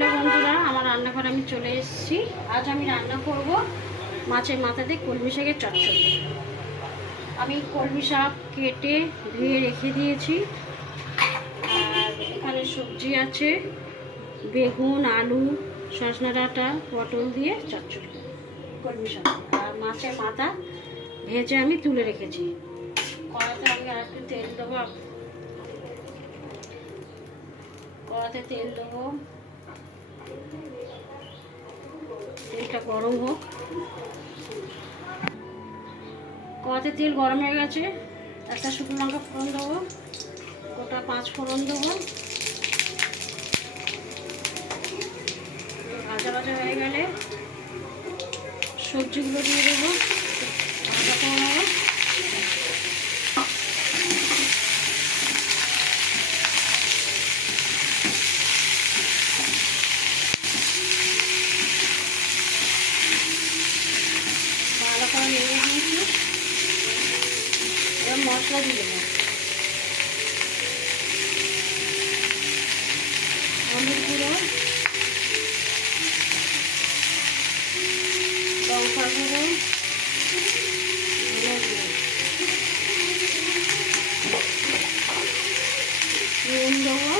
Hello বন্ধুরা, আমার রান্নাঘরে আমি চলে এসেছি। আজ আমি রান্না করব মাছের মাথা দিয়ে কলমি শাকের চচ্চড়ি। আমি কলমি শাক কেটে ধুয়ে রেখে দিয়েছি। আর এখানে সবজি আছে, বেগুন, আলু, সজনা ডাঁটা, পটল দিয়ে চচ্চড়ি কলমি শাক। আর মাছের মাথা ভেজে আমি তুলে রেখেছি। কড়াতে আমি আর একটু তেল দেবো। কড়াতে তেল দেবো, তেলটা গরম হোক। কড়াতে তেল গরম হয়ে গেছে, একটা শুকনো লঙ্কা ফোড়ন দেবো, গোটা 5 ফোড়ন দেবো। ভাজা ভাজা হয়ে গেলে সবজিগুলো দিয়ে দেবো, ভাজা করে নেবো। ভালো করে নেড়ে দিয়েছি, এবার মশলা দিয়ে দেবো। হলুদ গুঁড়ো, লঙ্কা গুঁড়ো, নুন দেবো,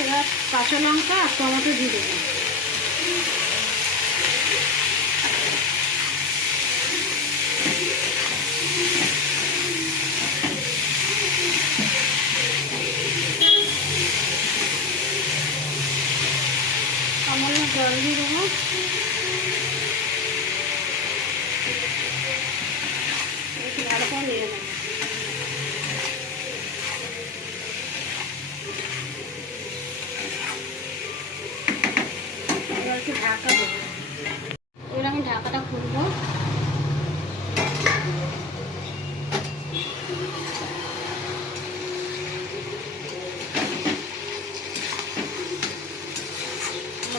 এবার কাঁচা লঙ্কা আর টমেটো দিয়ে দেবো। সামান্য জল দিয়ে দেবো। একটু ভালো করে নিয়ে নেবো। এবার একটু ঢাকা দেবো। এবার আমি ঢাকাটা খুলবো।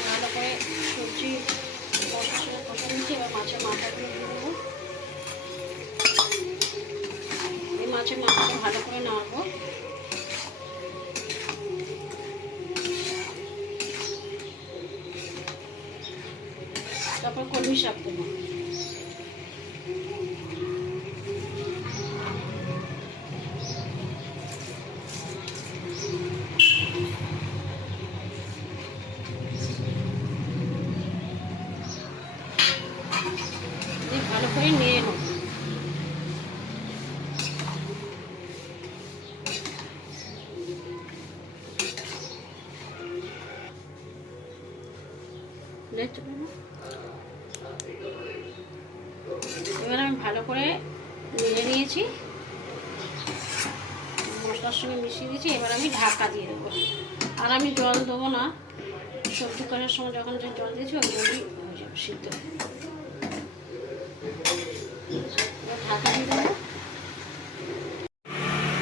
ভালো করে সবজি কষা নিচ্ছি। এবার মাছের মাথাগুলো দিয়ে দেবো। এই মাছের মাথাটা ভালো করে নাড়বো। তারপর কলমি শাক দেবো। ভালো করে নিয়ে নেব। এবার আমি ভালো করে নিয়ে নিয়েছি, মশলার সঙ্গে মিশিয়ে দিয়েছি। এবার আমি ঢাকা দিয়ে দেবো। আর আমি জল দেবো না, সবজি কষার সময় যখন যে জল দিয়েছি ওইগুলোই হয়ে যাবে সিদ্ধ। ঢাকা দিয়ে দেবো।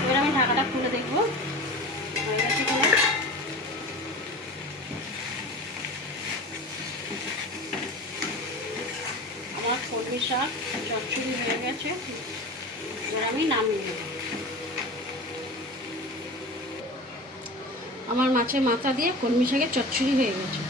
এবার আমি ঢাকাটা খুলে দেখবো হয়ে গেছে কিনা। আমার কলমি শাক চচ্চড়ি হয়ে গেছে। এবার আমি নামিয়ে দেবো। আমার মাছের মাথা দিয়ে কলমি শাকের চচ্চড়ি হয়ে গেছে।